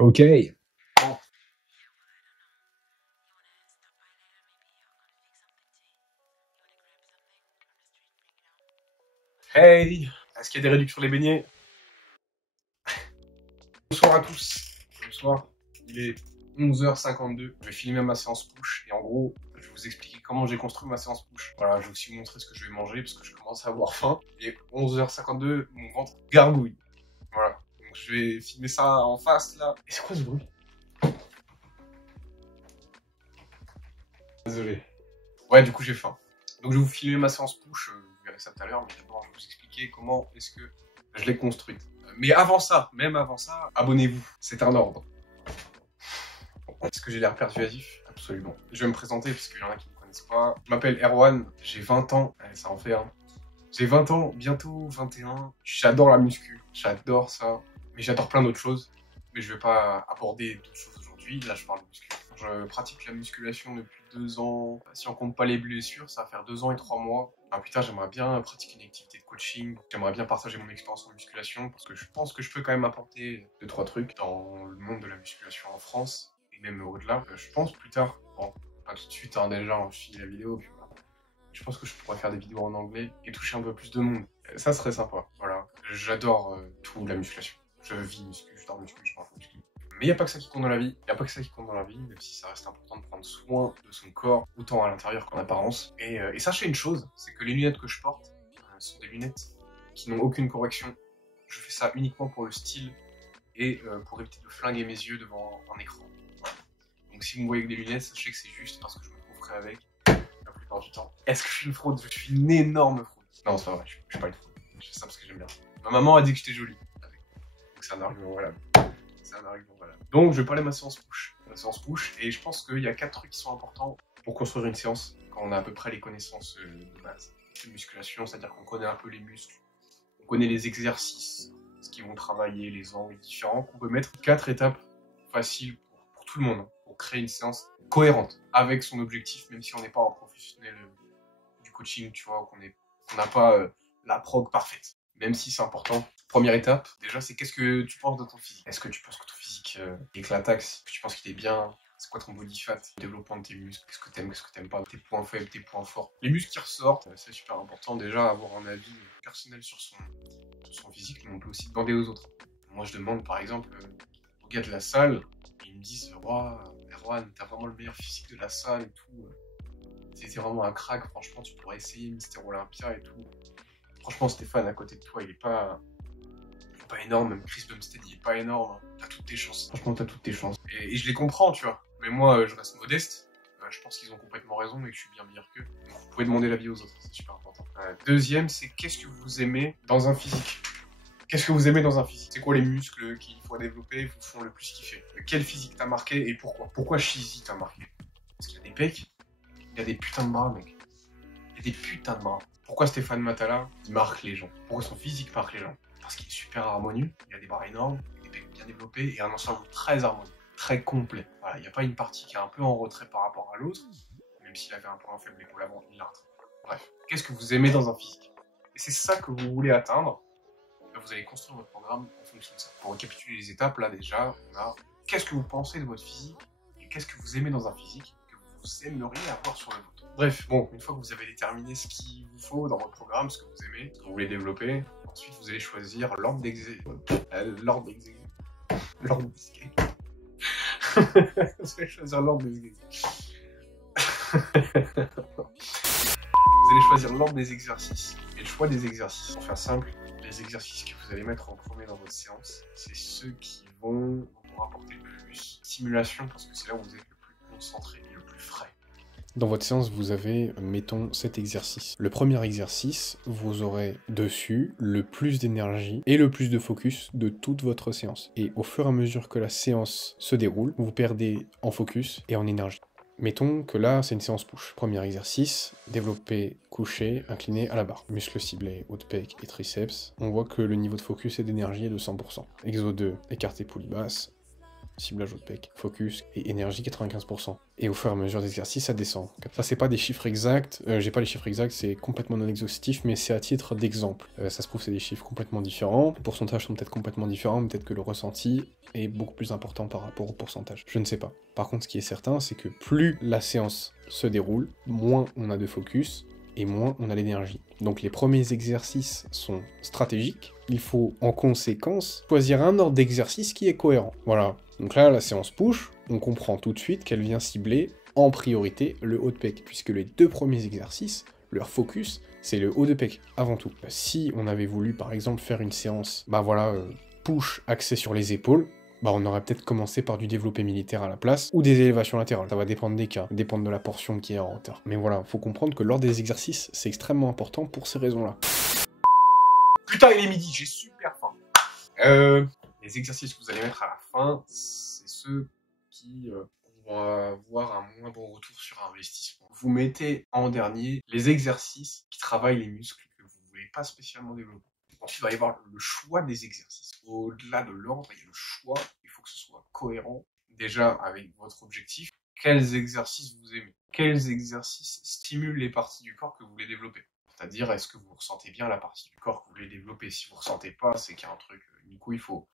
Ok. Bon. Hey! Est-ce qu'il y a des réductions sur les beignets? Bonsoir à tous. Bonsoir. Il est 11h52. Je vais filmer ma séance push et en gros, je vais vous expliquer comment j'ai construit ma séance push. Voilà, je vais aussi vous montrer ce que je vais manger parce que je commence à avoir faim. Il est 11h52, mon ventre gargouille. Voilà. Donc je vais filmer ça en face là. Et c'est quoi ce bruit? Désolé. Ouais, du coup j'ai faim. Donc je vais vous filmer ma séance push, vous verrez ça tout à l'heure, mais d'abord je vais vous expliquer comment est-ce que je l'ai construite. Mais avant ça, même avant ça, abonnez-vous, c'est un ordre. Est-ce que j'ai l'air persuasif? Absolument. Je vais me présenter parce qu'il y en a qui ne me connaissent pas. Je m'appelle Erwan, j'ai 20 ans, allez, ça en fait un. J'ai 20 ans, bientôt 21. J'adore la muscu, j'adore ça, mais j'adore plein d'autres choses. Mais je vais pas aborder d'autres choses aujourd'hui, là je parle de muscu. Je pratique la musculation depuis 2 ans. Si on compte pas les blessures, ça va faire 2 ans et 3 mois. Ah putain, j'aimerais bien pratiquer une activité de coaching. J'aimerais bien partager mon expérience en musculation parce que je pense que je peux quand même apporter 2-3 trucs dans le monde de la musculation en France et même au-delà. Je pense plus tard, bon, pas tout de suite, hein, déjà, je finis la vidéo, puis voilà. Je pense que je pourrais faire des vidéos en anglais et toucher un peu plus de monde. Ça serait sympa, voilà. J'adore tout, la musculation. Je vis muscu, je dors muscu, je mange muscu. Mais il n'y a pas que ça qui compte dans la vie. Il n'y a pas que ça qui compte dans la vie, même si ça reste important de prendre soin de son corps, autant à l'intérieur qu'en apparence. Et sachez une chose, c'est que les lunettes que je porte sont des lunettes qui n'ont aucune correction. Je fais ça uniquement pour le style et pour éviter de flinguer mes yeux devant un écran. Voilà. Donc si vous me voyez avec des lunettes, sachez que c'est juste parce que je me trouve prêt avec la plupart du temps. Est-ce que je suis une fraude? Je suis une énorme fraude. Non, c'est pas vrai, je suis pas une fraude. Je fais ça parce que j'aime bien. Ma maman a dit que j'étais jolie. Donc c'est un argument valable. C'est un argument valable. Donc je vais parler de ma séance push. Ma séance push, et je pense qu'il y a 4 trucs qui sont importants pour construire une séance quand on a à peu près les connaissances de base de musculation, c'est-à-dire qu'on connaît un peu les muscles, on connaît les exercices, ce qu'ils vont travailler, les angles différents, qu'on peut mettre 4 étapes faciles pour tout le monde, pour créer une séance cohérente avec son objectif, même si on n'est pas un professionnel du coaching, tu vois, qu'on n'a pas la prog parfaite, même si c'est important. Première étape, déjà, c'est qu'est-ce que tu penses de ton physique? Est-ce que tu penses que ton physique est éclataxe? Est-ce que tu penses qu'il est bien? C'est quoi ton body fat? Le développement de tes muscles? Qu'est-ce que t'aimes pas? Tes points faibles, tes points forts? Les muscles qui ressortent, c'est super important déjà, avoir un avis personnel sur son physique, mais on peut aussi demander aux autres. Moi, je demande par exemple aux gars de la salle, ils me disent Ouah, Erwan, t'as vraiment le meilleur physique de la salle et tout. C'était vraiment un crack, franchement, tu pourrais essayer Mister Olympia et tout. Franchement, Stéphane, à côté de toi, il est pas énorme, même Chris Bumstead, il est pas énorme. T'as toutes tes chances. Franchement, t'as toutes tes chances. Et je les comprends, tu vois. Mais moi, je reste modeste. Je pense qu'ils ont complètement raison et que je suis bien meilleur qu'eux. Donc, vous pouvez demander l'avis aux autres, c'est super important. Deuxième, c'est qu'est-ce que vous aimez dans un physique? Qu'est-ce que vous aimez dans un physique? C'est quoi les muscles qu'il faut développer, vous font le plus kiffer? Quel physique t'as marqué et pourquoi? Pourquoi Cheesy t'a marqué? Parce qu'il y a des pecs, il y a des putains de bras, mec. Il y a des putains de bras. Pourquoi Stéphane Matala, il marque les gens? Pourquoi son physique marque les gens? Parce qu'il est super harmonieux, il a des bras énormes, des pecs bien développés et un ensemble très harmonieux, très complet. Voilà, il n'y a pas une partie qui est un peu en retrait par rapport à l'autre, même s'il avait un point faible l'épaule avant, il l'a rattrapé. Bref, qu'est-ce que vous aimez dans un physique? Et c'est ça que vous voulez atteindre, vous allez construire votre programme en fonction de ça. Pour récapituler les étapes, là déjà, on a qu'est-ce que vous pensez de votre physique et qu'est-ce que vous aimez dans un physique que vous aimeriez avoir sur le vôtre. Bref, bon, une fois que vous avez déterminé ce qu'il vous faut dans votre programme, ce que vous aimez, ce que vous voulez développer, ensuite vous allez choisir l'ordre d'exécution. L'ordre d'exécution. L'ordre d'exécution. Vous allez choisir l'ordre des exercices. Vous allez choisir l'ordre des exercices et le choix des exercices. Pour faire simple, les exercices que vous allez mettre en premier dans votre séance, c'est ceux qui vont vous rapporter le plus stimulation parce que c'est là où vous êtes le plus concentré et le plus frais. Dans votre séance, vous avez, mettons, 7 exercices. Le premier exercice, vous aurez dessus le plus d'énergie et le plus de focus de toute votre séance. Et au fur et à mesure que la séance se déroule, vous perdez en focus et en énergie. Mettons que là, c'est une séance push. Premier exercice, développer, coucher, incliné à la barre. Muscles ciblés, haut de pec et triceps. On voit que le niveau de focus et d'énergie est de 100%. Exo 2, écarté poulie basse. ciblage haut de pec, focus et énergie 95%. Et au fur et à mesure des exercices, ça descend. Ça, c'est pas des chiffres exacts, j'ai pas les chiffres exacts, c'est complètement non exhaustif, mais c'est à titre d'exemple. Ça se trouve, c'est des chiffres complètement différents, les pourcentages sont peut-être complètement différents, peut-être que le ressenti est beaucoup plus important par rapport au pourcentage. Je ne sais pas. Par contre, ce qui est certain, c'est que plus la séance se déroule, moins on a de focus, et moins on a l'énergie. Donc les premiers exercices sont stratégiques, il faut en conséquence choisir un ordre d'exercice qui est cohérent. Voilà, donc là la séance push, on comprend tout de suite qu'elle vient cibler en priorité le haut de pec, puisque les 2 premiers exercices, leur focus, c'est le haut de pec, avant tout. Si on avait voulu par exemple faire une séance, push axée sur les épaules, on aurait peut-être commencé par du développé militaire à la place, ou des élévations latérales. Ça va dépendre des cas, dépendre de la portion qui est en hauteur. Mais voilà, faut comprendre que l'ordre des exercices, c'est extrêmement important pour ces raisons-là. Putain, il est midi, j'ai super faim. Les exercices que vous allez mettre à la fin, c'est ceux qui vont avoir un moins bon retour sur investissement. Vous mettez en dernier les exercices qui travaillent les muscles que vous ne voulez pas spécialement développer. Ensuite, il va y avoir le choix des exercices. Au-delà de l'ordre, il y a le choix. Il faut que ce soit cohérent, déjà, avec votre objectif. Quels exercices vous aimez? Quels exercices stimulent les parties du corps que vous voulez développer? C'est-à-dire, est-ce que vous ressentez bien la partie du corps que vous voulez développer? Si vous ne ressentez pas, c'est qu'il y a un truc, Nico, il faut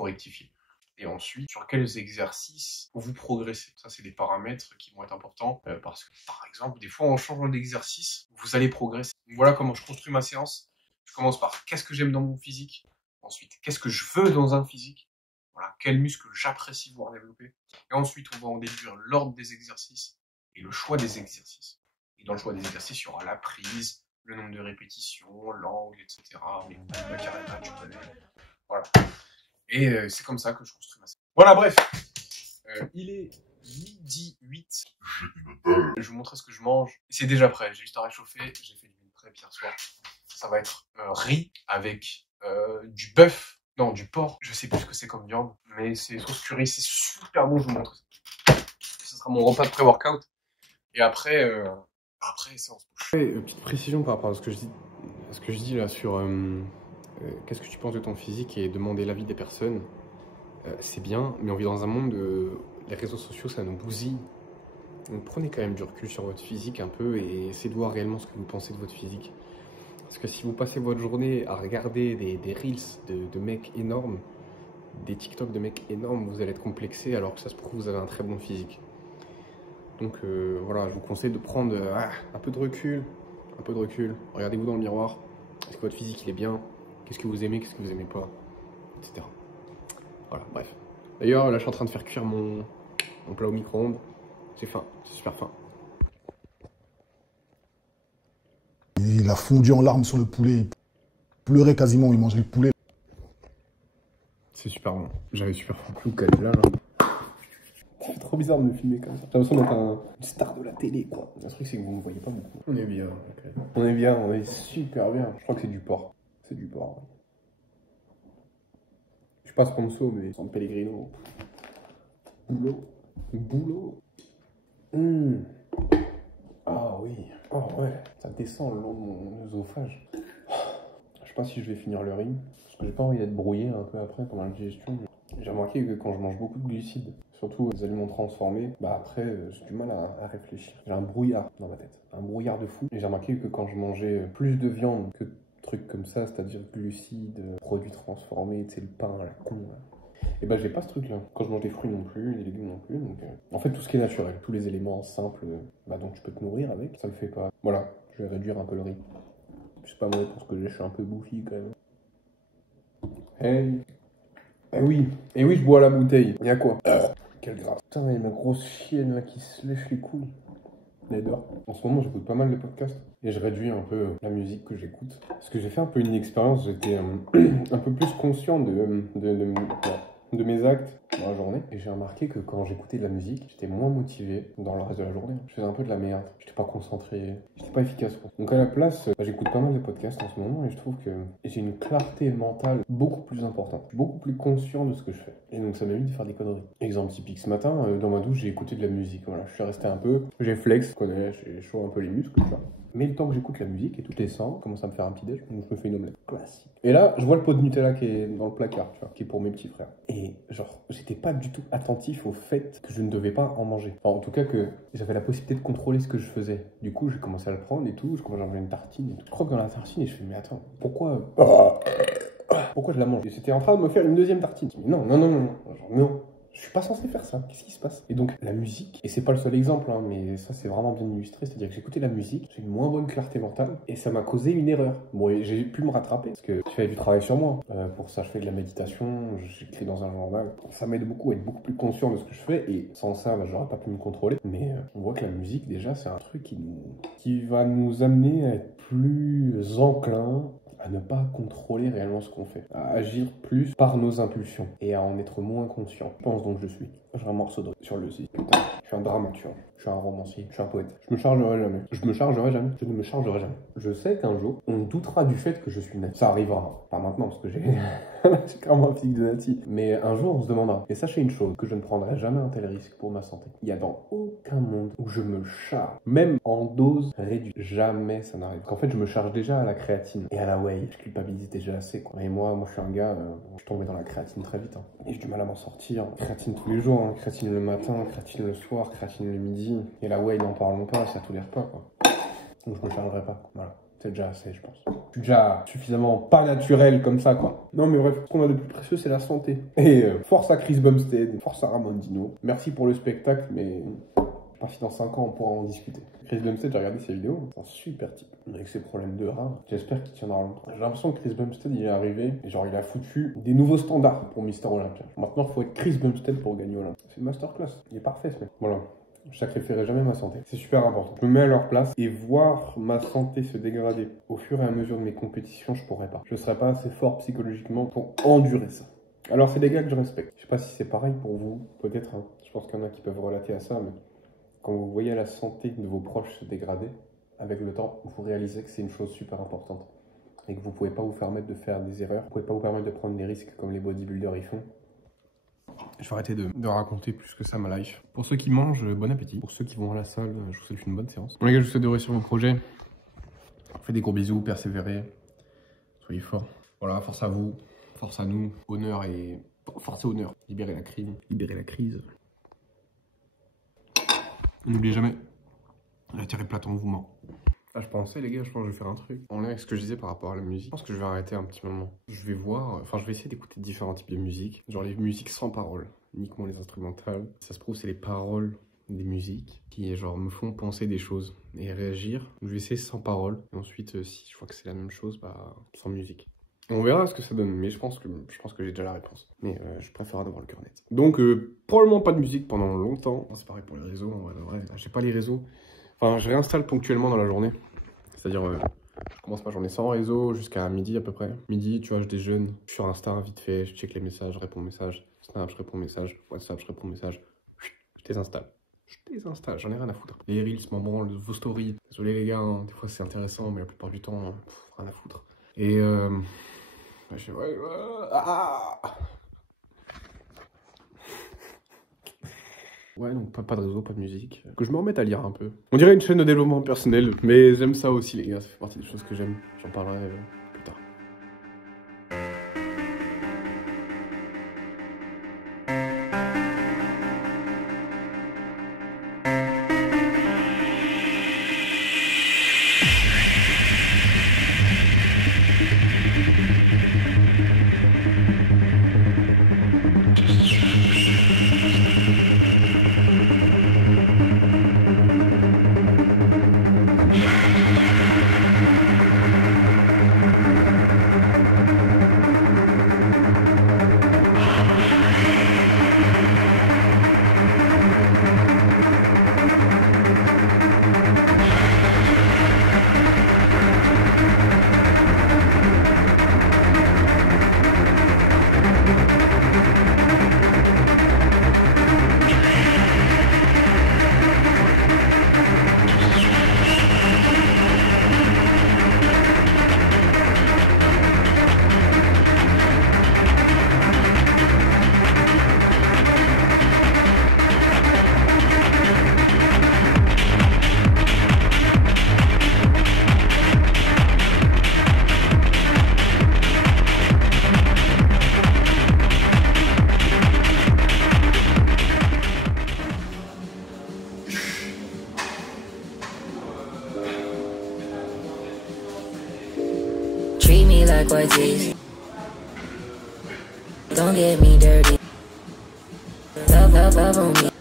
rectifier. Et ensuite, sur quels exercices vous progressez. Ça, c'est des paramètres qui vont être importants. Parce que, par exemple, des fois, en changeant d'exercice, vous allez progresser. Voilà comment je construis ma séance. Je commence par qu'est-ce que j'aime dans mon physique. Ensuite, qu'est-ce que je veux dans un physique. Voilà, quel muscle j'apprécie voir développer. Et ensuite, on va en déduire l'ordre des exercices et le choix des exercices. Et dans le choix des exercices, il y aura la prise, le nombre de répétitions, l'angle, etc. Mais la carré, tu connais. Voilà. Et c'est comme ça que je construis ma séance. Voilà, bref. Il est midi 8. Je vais vous montrer ce que je mange. C'est déjà prêt, j'ai juste à réchauffer. J'ai fait du meal prep hier soir. Ça va être riz avec du bœuf. Non, du porc. Je sais plus ce que c'est comme viande. Mais c'est sauce curry, c'est super bon, je vous montre ça. Ce sera mon repas de pré-workout. Et après, séance push. Petite précision par rapport à ce que je dis là sur qu'est-ce que tu penses de ton physique et demander l'avis des personnes. C'est bien, mais on vit dans un monde où les réseaux sociaux, ça nous bousille. Donc prenez quand même du recul sur votre physique un peu et essayez de voir réellement ce que vous pensez de votre physique. Parce que si vous passez votre journée à regarder des reels de mecs énormes, des TikTok de mecs énormes, vous allez être complexé alors que ça se prouve que vous avez un très bon physique. Donc voilà, je vous conseille de prendre un peu de recul. Regardez-vous dans le miroir. Est-ce que votre physique il est bien? Qu'est-ce que vous aimez, qu'est-ce que vous aimez pas, etc. Voilà, bref. D'ailleurs, là, je suis en train de faire cuire mon plat au micro-ondes. J'ai faim, c'est super faim. Il a fondu en larmes sur le poulet. Il pleurait quasiment, il mangeait le poulet. C'est super bon. J'avais super faim. Là. C'est trop bizarre de me filmer comme ça. J'ai l'impression d'être une star de la télé, quoi. Le truc, c'est que vous ne me voyez pas beaucoup. On est bien, okay. On est super bien. Je crois que c'est du porc. C'est du porc. Je suis pas sponsor, mais San Pellegrino. Boulot. Ah oui. Oh ouais. Ça descend le long de mon œsophage. Je sais pas si je vais finir le riz. Parce que j'ai pas envie d'être brouillé un peu après pendant la digestion. J'ai remarqué que quand je mange beaucoup de glucides, surtout les aliments transformés, après j'ai du mal à réfléchir. J'ai un brouillard dans ma tête, un brouillard de fou. Et j'ai remarqué que quand je mangeais plus de viande que de trucs comme ça, c'est-à-dire glucides, produits transformés, tu sais, le pain à la con, là. Et j'ai pas ce truc-là. Quand je mange des fruits non plus, des légumes non plus. Donc, en fait, tout ce qui est naturel, tous les éléments simples, dont tu peux te nourrir avec, ça le fait pas. Voilà, je vais réduire un peu le riz. C'est pas moi parce que je suis un peu bouffi quand même. Hey. Eh oui, je bois la bouteille. Y'a quoi? Quelle grâce. Putain, il y a ma grosse chienne là qui se lèche les couilles. Laideur. En ce moment, j'écoute pas mal de podcasts. Et je réduis un peu la musique que j'écoute. Parce que j'ai fait un peu une expérience, j'étais un peu plus conscient de mes actes dans la journée. Et j'ai remarqué que quand j'écoutais de la musique, j'étais moins motivé dans le reste de la journée. Je faisais un peu de la merde. J'étais pas concentré. J'étais pas efficace. Donc à la place, j'écoute pas mal de podcasts en ce moment et je trouve que j'ai une clarté mentale beaucoup plus importante. Je suis beaucoup plus conscient de ce que je fais. Et donc ça m'évite de faire des conneries. Exemple typique, ce matin, dans ma douche, j'ai écouté de la musique. Voilà, je suis resté un peu, j'ai flex, je connais, j'ai chaud un peu les muscles, tu vois. Mais le temps que j'écoute la musique et toutes les sens, commence à me faire un petit déj, donc je me fais une omelette classique. Et là, je vois le pot de Nutella qui est dans le placard, tu vois, qui est pour mes petits frères. Et genre, j'ai j'étais pas du tout attentif au fait que je ne devais pas en manger. Enfin, en tout cas, que j'avais la possibilité de contrôler ce que je faisais. Du coup, j'ai commencé à le prendre et tout. Je commence à manger une tartine et tout. Je croque dans la tartine et je fais, mais attends, pourquoi je la mange? Et c'était en train de me faire une deuxième tartine. Mais non, non, non, non, non. Genre, non. Je suis pas censé faire ça, qu'est-ce qui se passe? Et donc la musique, et c'est pas le seul exemple, hein, mais ça c'est vraiment bien illustré, c'est-à-dire que j'écoutais la musique, j'ai une moins bonne clarté mentale, et ça m'a causé une erreur. Bon, et j'ai pu me rattraper, parce que je fais du travail sur moi. Pour ça, je fais de la méditation, j'écris dans un journal. Ça m'aide beaucoup à être beaucoup plus conscient de ce que je fais, et sans ça, bah, j'aurais pas pu me contrôler. Mais on voit que la musique, déjà, c'est un truc qui va nous amener à être plus enclin à ne pas contrôler réellement ce qu'on fait, à agir plus par nos impulsions et à en être moins conscient. Je pense donc je suis un morceau de sur le site. Putain, je suis un dramaturge, je suis un romancier, je suis un poète. Je me chargerai jamais. Je me chargerai jamais. Je ne me chargerai jamais. Je sais qu'un jour, on doutera du fait que je suis nazi. Ça arrivera. Pas maintenant parce que j'ai clairement un physique de nazi. Mais un jour, on se demandera. Et sachez une chose, que je ne prendrai jamais un tel risque pour ma santé. Il y a dans aucun monde où je me charge, même en dose réduite. Jamais ça n'arrive. Qu'en fait, je me charge déjà à la créatine et à la whey. Je culpabilise déjà assez, quoi. Et moi, je suis un gars, je suis tombé dans la créatine très vite. Hein. Et j'ai du mal à m'en sortir. Créatine tous les jours, hein. Créatine le matin, créatine le soir, créatine le midi. Et la whey, n'en parlons pas, c'est à tous les repas, quoi. Donc je me chargerai pas. Voilà. C'est déjà assez, je pense. Je suis déjà suffisamment pas naturel comme ça, quoi. Non, mais bref, ce qu'on a de plus précieux, c'est la santé. Et force à Chris Bumstead, force à Ramondino. Merci pour le spectacle, mais je pense que dans 5 ans, on pourra en discuter. Chris Bumstead, j'ai regardé ses vidéos, c'est un super type. Avec ses problèmes de rein, j'espère qu'il tiendra longtemps. J'ai l'impression que Chris Bumstead, il est arrivé, et genre, il a foutu des nouveaux standards pour Mister Olympia. Maintenant, il faut être Chris Bumstead pour gagner Olympia. C'est une masterclass. Il est parfait, ce mec. Voilà. Je sacrifierai jamais ma santé. C'est super important. Je me mets à leur place et voir ma santé se dégrader au fur et à mesure de mes compétitions, je pourrais pas. Je serais pas assez fort psychologiquement pour endurer ça. Alors c'est des gars que je respecte. Je sais pas si c'est pareil pour vous, peut-être. Hein. Je pense qu'il y en a qui peuvent relater à ça, mais quand vous voyez la santé de vos proches se dégrader, avec le temps, vous réalisez que c'est une chose super importante. Et que vous pouvez pas vous permettre de faire des erreurs, vous pouvez pas vous permettre de prendre des risques comme les bodybuilders y font. Je vais arrêter de raconter plus que ça ma life. Pour ceux qui mangent, bon appétit. Pour ceux qui vont à la salle, je vous souhaite une bonne séance. Bon les gars, je vous souhaite de réussir vos projets. Faites des gros bisous, persévérez. Soyez forts. Voilà, force à vous, force à nous. Honneur et... Force et honneur. Libérez la crise. Libérez la crise. N'oubliez jamais, la Terre est plate en mouvement. Ah, je pensais, les gars, je pense que je vais faire un truc. En lien avec ce que je disais par rapport à la musique, je pense que je vais arrêter un petit moment. Je vais voir, enfin, je vais essayer d'écouter différents types de musique. Genre les musiques sans paroles, uniquement les instrumentales. Ça se trouve, c'est les paroles des musiques qui, genre, me font penser des choses et réagir. Je vais essayer sans paroles. Et ensuite, si je vois que c'est la même chose, bah, sans musique. On verra ce que ça donne, mais je pense que j'ai déjà la réponse. Mais je préfère d'avoir le cœur net. Donc, probablement pas de musique pendant longtemps. C'est pareil pour les réseaux, en vrai. J'ai pas les réseaux. Enfin, je réinstalle ponctuellement dans la journée. C'est-à-dire, je commence ma journée sans réseau jusqu'à midi à peu près. Midi, tu vois, je déjeune. Je suis sur Insta, vite fait, je check les messages, je réponds aux messages. Snap, je réponds aux messages. WhatsApp, je réponds aux messages. Je désinstalle. J'en ai rien à foutre. Les reels, m'en branle, vos stories. Désolé les gars, hein, des fois c'est intéressant, mais la plupart du temps, rien à foutre. Et ouais, donc pas de réseau, pas de musique. Que je me remette à lire un peu. On dirait une chaîne de développement personnel, mais j'aime ça aussi les gars, ça fait partie des choses que j'aime. J'en parlerai plus tard. like white tees. Don't get me dirty. Love on me.